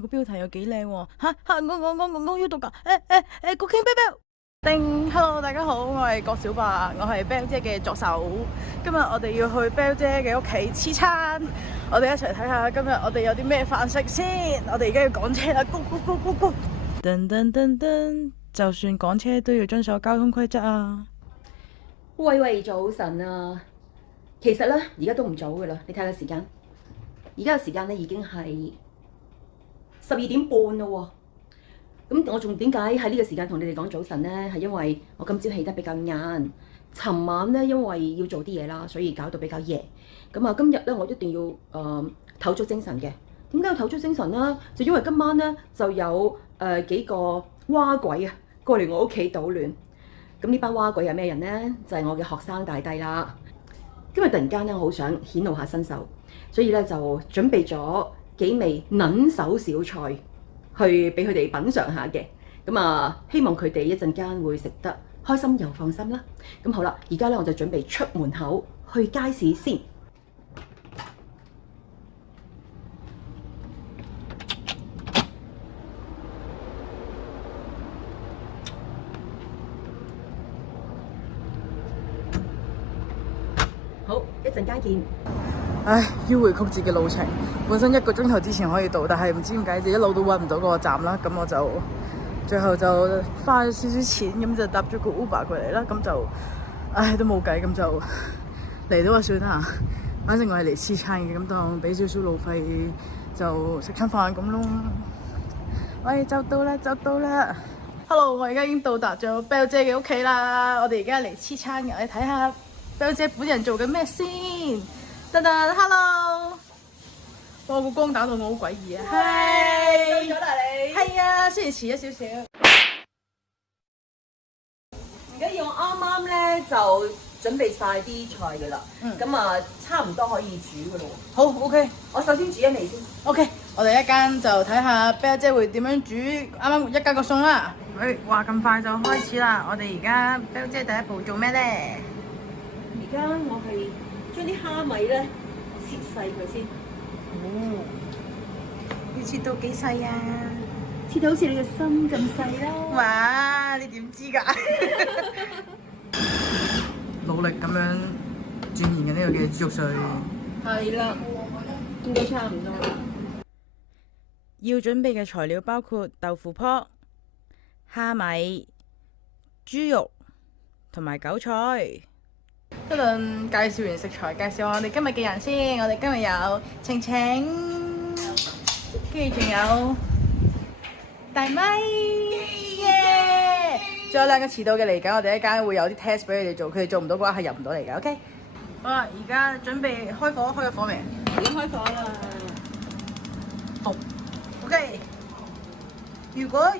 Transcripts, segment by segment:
個標題又幾靚喎！我要讀㗎！國慶 Bell Bell Hello 大家好，我係郭小白，我係 Bell 姐嘅助手。今日我哋要去 Bell 姐嘅屋企黐餐，我哋一齊睇下今日我哋有啲咩飯食先。我哋而家要趕車啦，Go Go Go Go Go！噔噔噔噔，就算趕車都要遵守交通規則啊！喂，早晨啊！其實咧，而家都唔早噶啦，你睇下時間，而家嘅時間咧已經係12點半啦喎。咁我仲點解喺呢個時間同你哋講早晨咧？係因為我今朝起得比較晏，尋晚咧因為要做啲嘢啦，所以搞到比較夜。咁啊，今日咧我一定要唞足精神嘅。點解要唞足精神咧？就因為今晚咧就有幾個蛙鬼啊過嚟我屋企搗亂。咁呢班蛙鬼係咩人咧？就係我嘅學生大帝啦。今日突然間咧，我好想顯露下身手，所以咧就準備咗幾味撚手小菜去俾佢哋品嚐下嘅。咁啊，希望佢哋一陣間會食得開心又放心啦。咁好啦，而家咧我就準備出門口去街市先。好，一陣間見。唉，迂迴曲折嘅路程，本身1個鐘頭之前可以到，但係唔知點解一路都揾唔到嗰個站啦。咁我就最後就花咗少少錢，咁就搭咗個 Uber 過嚟啦。咁就唉都冇計，咁就嚟到就算啦。反正我係嚟黐餐嘅，咁當俾少少路費就食餐飯咁咯。喂，就到啦！Hello， 我而家已經到達咗 Bell 姐嘅屋企啦。我哋而家嚟黐餐嘅，你睇下 Bell 姐本人做緊咩先？噔噔 ，Hello！ 哇，個光打到我好詭異啊！係，到咗啦你。係啊，雖然遲咗少少。而家要我啱啱咧就準備晒啲菜嘅啦。咁啊，差唔多可以煮嘅咯喎。好 ，OK， 我首先煮一味先。OK， 我哋一間就睇下 Bell 姐會點樣煮啱啱一家個餸啦。喂，話咁快就開始啦！我哋而家 Bell 姐第一步做咩咧？而家我係將啲蝦米咧切細佢先。哦，要切到幾細啊？切到好似你個心咁細啦。哇！你點知㗎？努力咁樣鑽研緊呢個嘅豬肉碎。係啦，應該差唔多啦。要準備嘅材料包括豆腐泡、蝦米、豬肉同埋韭菜。一輪介紹完食材，介紹下我哋今日嘅人先。我哋今日有晴晴，跟住仲有大咪，耶！仲有2個遲到嘅嚟緊，我哋一間會有啲 test 俾佢哋做，佢哋做唔到嘅話係入唔到嚟嘅。OK。好啦，而家準備開火，開咗火未？已經開火啦。好。OK。如果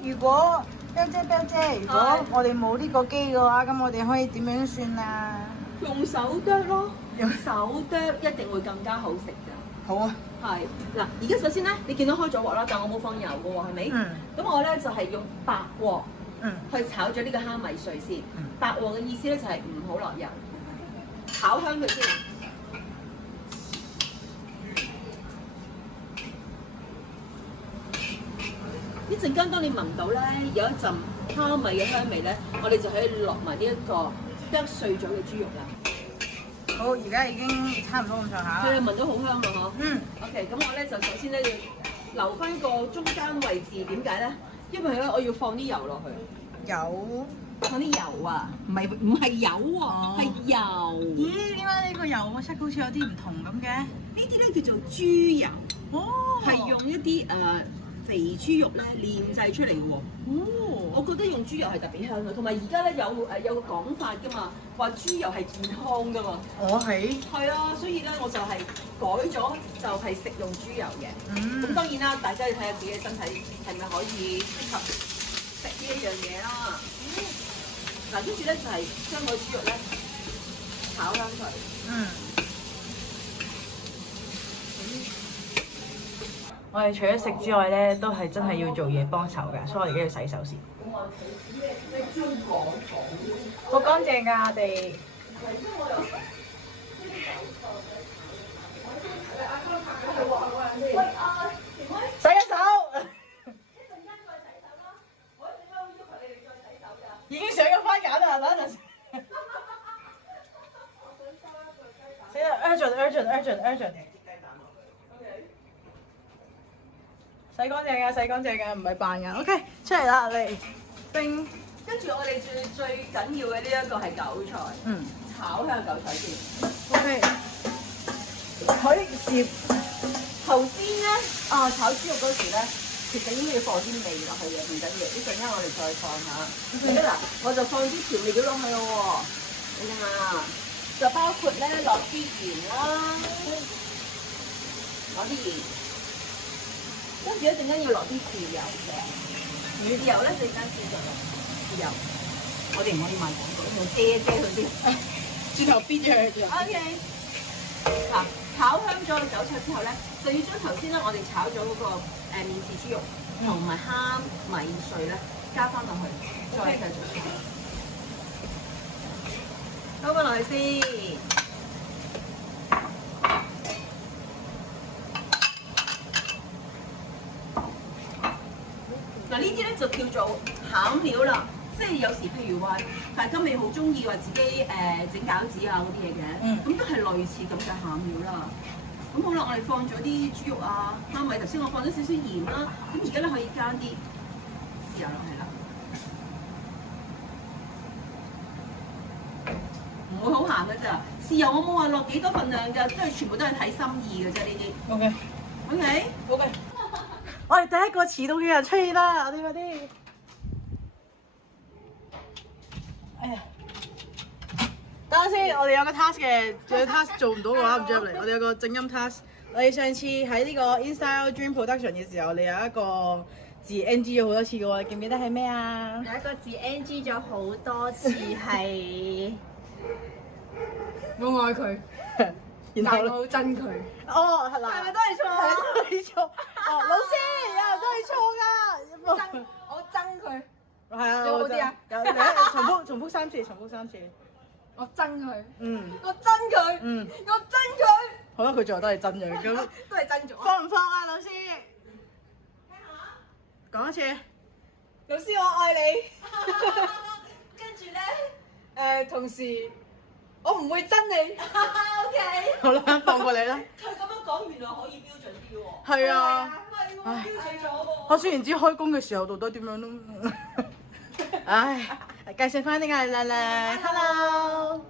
Bell 姐，如果我哋冇呢個機嘅話，咁我哋可以點樣算啊？用手剁咯，用手剁一定會更加好食㗎。好啊。係嗱，而家首先咧，你見到開咗鑊啦，但我冇放油嘅喎，係咪？咁我咧就係用白鑊去炒咗呢個蝦米碎先。白鑊嘅意思咧就係唔好落油，炒香佢先。一陣間當你聞到咧有一陣蝦米嘅香味咧，我哋就可以落埋呢一個剁碎咗嘅豬肉啦。好，而家已經差唔多咁上下啦。係啊，聞到好香啊！嗬。OK，咁我咧就首先咧要留翻個中間位置，點解咧？因為咧我要放啲油落去。油？放啲油啊？唔係油喎，係油。咦？點解呢個油個色好似有啲唔同咁嘅？呢啲咧叫做豬油。哦。係用一啲肥豬肉咧煉製出嚟嘅喎。哦。我覺得用豬油係特別香嘅，同埋而家咧有個講法㗎嘛，話豬油係健康㗎嘛。係啊，所以咧我就係改咗，就係食用豬油嘅。咁當然啦，大家要睇下自己嘅身體係咪可以適合食呢一樣嘢啦。嗱，跟住咧就係將個豬肉咧炒香佢。我哋除咗食之外咧，都係真係要做嘢幫手嘅，所以我而家要洗手先。好乾淨㗎，我哋。洗一手。等一陣先。死啦 ！urgent。洗乾淨㗎，洗乾淨㗎，唔係扮㗎。OK， 出嚟啦，嚟冰。跟住我哋最緊要嘅呢一個係韭菜，炒香韭菜先。OK， 可以攝。頭先咧，炒豬肉嗰時咧，其實應該要放啲味落去嘅，唔緊要。呢陣間我哋再放下。嗱，我就放啲調味料落去咯喎，你睇下，就包括咧落啲鹽啦，攞啲鹽，跟住一陣間要落啲豉油嘅，豉油咧陣間先就落豉油，我哋唔可以賣廣告，用遮佢先。轉頭邊咗佢。OK， 嗱。炒香咗個韭菜之後咧，就要將頭先咧我哋炒咗嗰個麵豉豬肉同埋蝦米碎咧加翻落去，再繼續炒。撈翻落去先。嗱呢啲咧就叫做餡料啦，即係有時譬如話大家咪好中意話自己整餃子啊嗰啲嘢嘅，咁都係類似咁嘅餡料啦。咁好啦，我哋放咗啲豬肉啊、蝦米，頭先我放咗少少鹽啦，咁而家咧可以加啲豉油落去啦，唔會好鹹嘅咋。豉油我冇話落幾多份量㗎，即係全部都係睇心意嘅啫呢啲。OK。我哋第一個遲到嘅人出現啦！我哋快啲。哎呀！等陣先，我哋有個 task 嘅，有 task 做唔到嘅話唔入嚟。我哋有個正音 task。我哋上次喺呢個 InStyle Dream Production 嘅時候，你有一個字 NG 咗好多次嘅喎，你記唔記得係咩啊？有一個字 NG 咗好多次係我愛佢，然後我好憎佢。哦，係啦。係咪都係錯啊？都係錯。哦，老師，有人都係錯㗎。我憎佢，係啊。有冇啲啊？有，重複三次。我憎佢，嗯。我憎佢，嗯。我憎佢，好啦，佢最後都係真嘅，咁都係憎咗。放唔放啊，老師？聽下。講一次。老師我愛你。跟住咧，同時我唔會憎你。OK。好啦，放過你啦。佢咁樣講原來可以標準啲喎。係啊。係喎，標準咗喎。我雖然知開工嘅時候到底點樣都，唉，介紹翻呢個係靚靚 ，hello。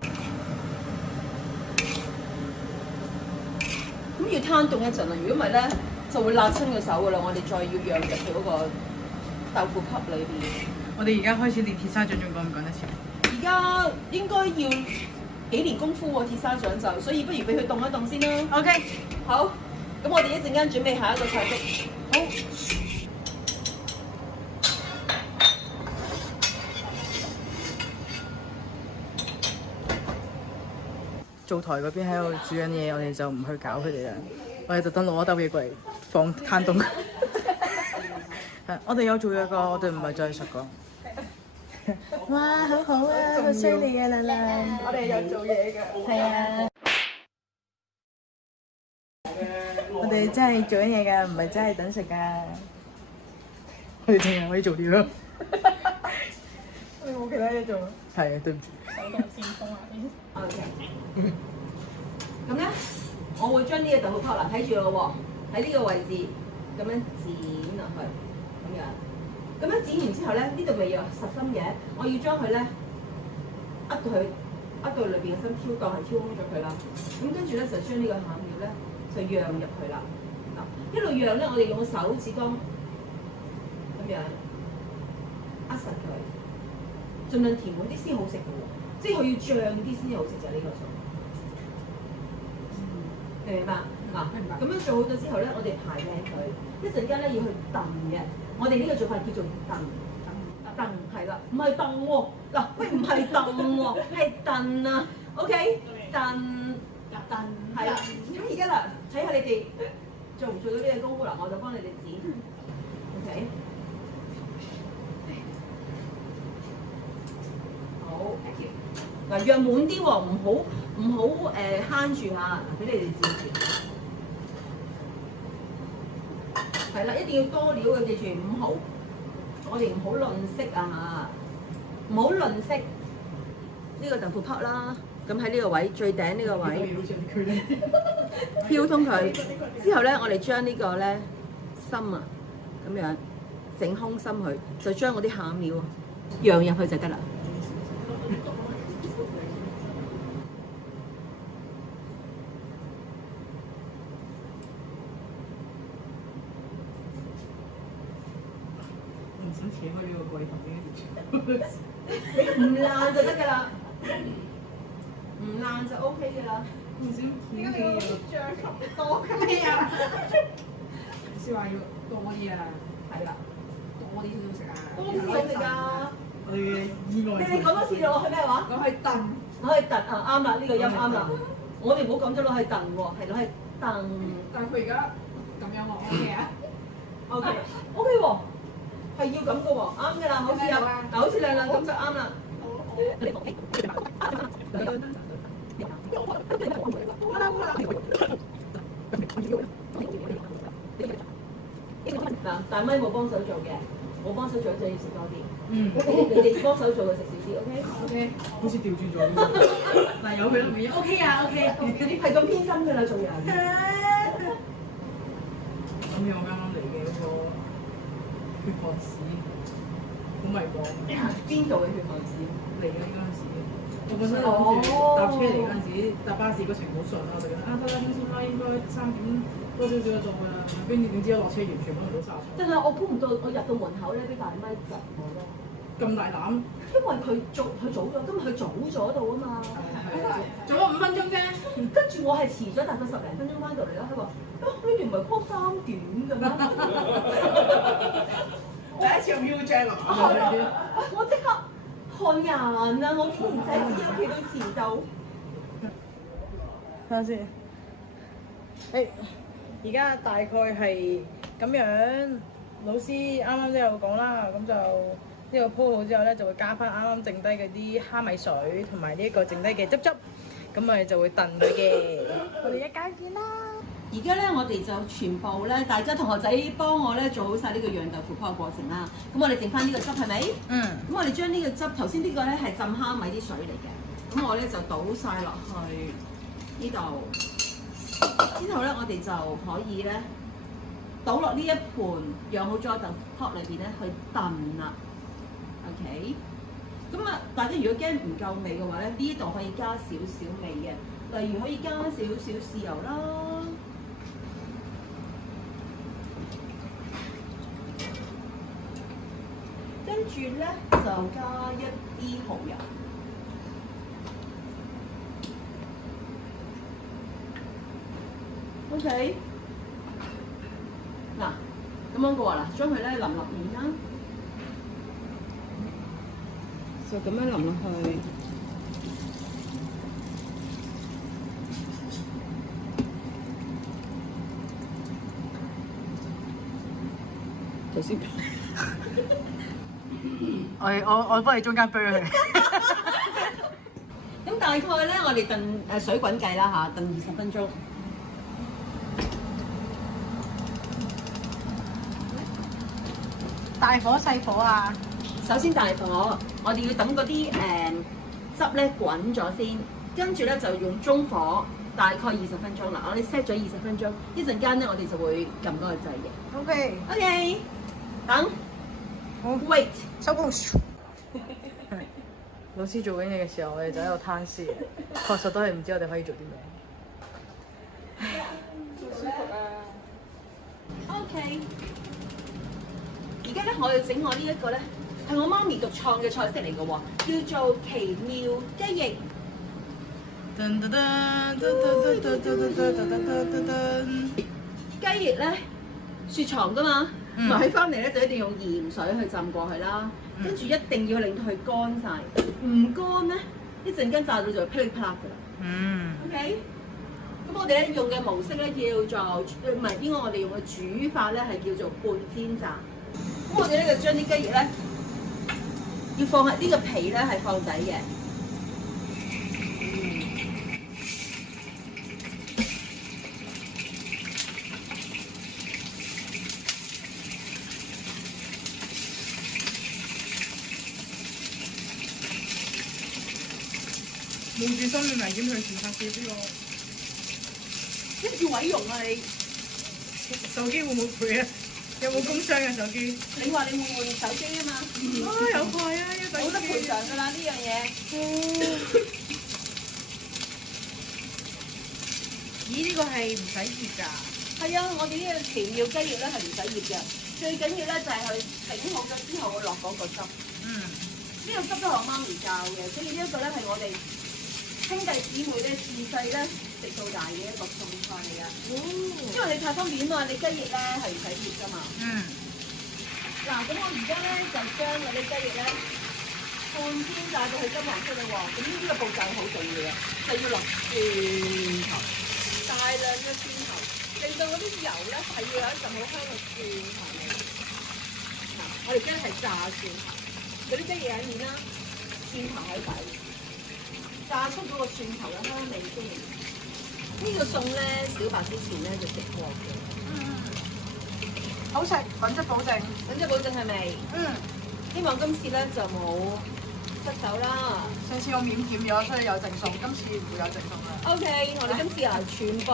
咁要攤凍一陣啊！如果唔係咧，就會辣親個手噶啦。我哋再要釀入去嗰個豆腐級裏邊。我哋而家開始練鐵砂掌，仲講唔講得切？而家應該要幾年功夫喎，鐵砂掌就，所以不如俾佢凍一凍先啦。 OK， 好，咁我哋一陣間準備下一個菜式。好。灶台嗰邊喺度煮緊嘢，我哋就唔去搞佢哋啦。我哋特登攞一兜嘢過嚟放攤凍。係，我哋有做嘢㗎，我哋唔係再實講。哇，好好啊，好犀利啊，靚靚。我哋有做嘢㗎。係啊。我哋真係做緊嘢㗎，唔係真係等食㗎。我哋淨係可以做啲咯。你冇其他嘢做？係啊，對唔住。手動先鋒啊OK。咁咧，我會將呢個豆腐泡嗱睇住咯喎，喺呢個位置咁樣剪落去，咁樣。咁樣剪完之後咧，呢度未有實心嘅，我要將佢咧呃到裏邊嘅心挑當係挑空咗佢啦。咁跟住咧就將呢個餡料咧就釀入去啦。嗱，一路釀咧，我哋用手指公咁樣扼實佢，盡量甜嗰啲先好食嘅喎，即係佢要醬啲先好食嘅呢個餸。明白嗱，咁樣做好咗之後咧，我哋排靚佢，一陣間咧要去燉嘅。我哋呢個做法叫做燉係啦，唔係燉喎。嗱，喂，唔係燉喎，係燉啊。OK， 燉係啦。咁而家嗱，睇下你哋做唔做到呢個功夫啦，我就幫你哋剪。OK， 好 ，thank you。嗱，釀滿啲喎，唔好慳住嚇，俾你哋剪住。係啦，一定要多料嘅，記住，我哋唔好吝嗇啊嚇，唔好吝嗇。呢個豆腐泡啦，咁喺呢個位最頂呢個位漂通佢，之後咧我哋將呢個咧心啊咁樣整空心佢，就將嗰啲餡料釀入去就得啦。唔想扯開呢個櫃頭嘅你唔爛就得㗎啦，唔爛就 OK 㗎啦。唔想點解你個醬咁多嘅咩啊？是話要多啲啊，係啦，多啲先好食啊。公司嚟㗎。我哋嘅意外。你講多次我係咩話？我係燉，攞去燉啊，啱啦，呢個音啱啦。我哋唔好講咗攞去燉喎，係攞去燉。但係佢而家咁樣喎，OK 啊？ OK 喎，係要咁嘅喎，啱㗎啦，好似有嗱，好似亮亮咁就啱啦。嗱，大咪冇幫手做嘅，我幫手做就要食多啲。嗯你哋幫手做嘅食少啲，OK？ ，OK，好似調轉咗呢個。嗱，有佢都唔要，OK 啊，OK。係咁偏心㗎啦，做人。諗起我啱啱嚟嘅嗰個血汗史，好迷茫。邊度嘅血汗史？嚟嘅嗰陣時，我本身諗住搭車嚟嗰陣時，搭巴士個程好順啊，我就覺得得啦，先啦，應該3點多少少就到㗎啦。跟住點知一落車完全揾唔到紗廠。但係我估唔到，我入到門口咧，俾大咪窒我咯。咁大膽？因為佢早咗，今日佢早咗到啊嘛。做咗5分鐘啫。跟住我係遲咗大概10零分鐘翻到嚟啦。佢話：啊，呢段唔係 call 3點嘅咩？第一次用 U 醬啊！我即刻汗顏啊！我竟然唔使知屋企到遲到。睇下先。誒，而家大概係咁樣，老師啱啱都有講啦，咁就呢個鋪好之後咧，就會加翻啱啱剩低嗰啲蝦米水同埋呢一個剩低嘅汁汁，咁我哋就會燉佢嘅。我哋一間見啦。而家咧，我哋就全部咧，大家同學仔幫我咧做好晒呢個釀豆腐泡嘅過程啦。咁我哋剩翻呢個汁係咪？嗯。咁我哋將呢個汁，頭先呢個咧係浸蝦米啲水嚟嘅，咁我咧就倒晒落去呢度。之後咧，我哋就可以咧倒落呢一盤釀好咗豆腐泡裏邊咧去燉啦。OK。咁啊，大家如果驚唔夠味嘅話咧，呢度可以加少少味嘅，例如可以加少少豉油啦。跟住咧就加一啲蠔油。OK， 嗱咁樣嘅話啦，將佢咧淋落面啦，就咁樣淋落去。頭先我幫你中間杯佢。咁大概咧，我哋燉水滾計啦嚇，燉20分鐘。大火細火啊？首先大火，我哋要等嗰啲汁咧滾咗先，跟住咧就用中火，大概20分鐘啦。我哋 set 咗20分鐘，一陣間咧我哋就會撳嗰個掣嘅。OK。OK，等。好 Wait， 收工。老師做緊嘢嘅時候，我哋就喺度攤屍，確實都係唔知我哋可以做啲咩。舒服啊！ OK， 而家咧我要整我呢一個咧係我媽咪獨創嘅菜式嚟嘅喎，叫做奇妙雞翼。雞翼咧雪藏㗎嘛，買翻嚟咧就一定要用鹽水去浸過去啦，跟住一定要令到佢乾晒，唔乾咧一陣間炸到就噼里啪啦㗎啦。嗯。 OK。咁我哋咧用嘅模式咧叫做唔係應該我哋用嘅煮法咧係叫做半煎炸。咁我哋咧就將啲雞翼咧要放喺呢個皮咧係放底嘅。冒住生命危險去試下試呢個跟住毀容啊你！手機會唔會賠啊？有冇工傷嘅手機？你話你會換手機啊嘛？啊有貴啊，一手機冇得賠償㗎啦呢樣嘢。咦？呢個係唔使醃㗎？係啊，我哋呢個全要雞翼咧係唔使醃嘅，最緊要咧就係佢整好咗之後會落嗰個汁。呢個汁都係我媽咪教嘅，所以呢一個咧係我哋兄弟姊妹咧自細咧食到大嘅一個餸菜嚟㗎。因為你太方便嘛，你雞翼咧係唔使醃㗎嘛。嗱，咁我而家咧就將嗰啲雞翼咧半煎炸到佢金黃色啦喎。咁呢個步驟好重要嘅，就要落蒜頭，大量嘅蒜頭，令到嗰啲油咧係要有一陣好香嘅蒜頭味。嗱，我哋而家係炸蒜頭。嗰啲雞翼喺面啦，蒜頭喺底，炸出嗰個蒜頭嘅香味先。呢個餸咧，小白之前咧就食過嘅。好食，品質保證。品質保證係咪？希望今次咧就冇失手啦。上次我免檢咗，所以有贈送，今次唔會有贈送啦。 OK， 我哋今次啊全部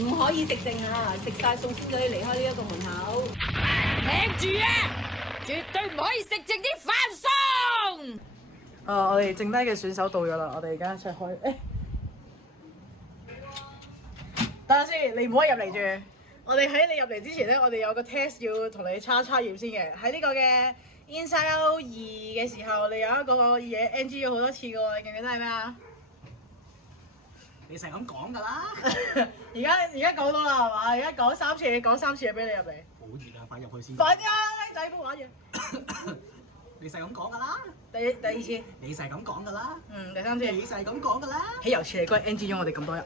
唔可以食剩啊，食晒餸先可以離開呢一個門口。聽住啊！絕對唔可以食剩啲飯餸。我哋剩低嘅選手到咗啦，我哋而家一齊開。等陣先，你唔可以入嚟住。我哋喺你入嚟之前咧，我哋有個 test 要同你測驗先嘅。喺呢個嘅 Inside Out 2嘅時候，你有一個嘢 NG 咗好多次嘅喎，你記唔記得係咩啊？你成日咁講㗎啦，而家講到啦係嘛？而家講3次，講3次就俾你入嚟。好熱啊，快入去先。快啲啊，僆仔唔好玩嘢。你成日咁講㗎啦，第二次，你成日咁講㗎啦，第3次。你成日咁講㗎啦。豈有此理，歸 NG 咗我哋咁多日。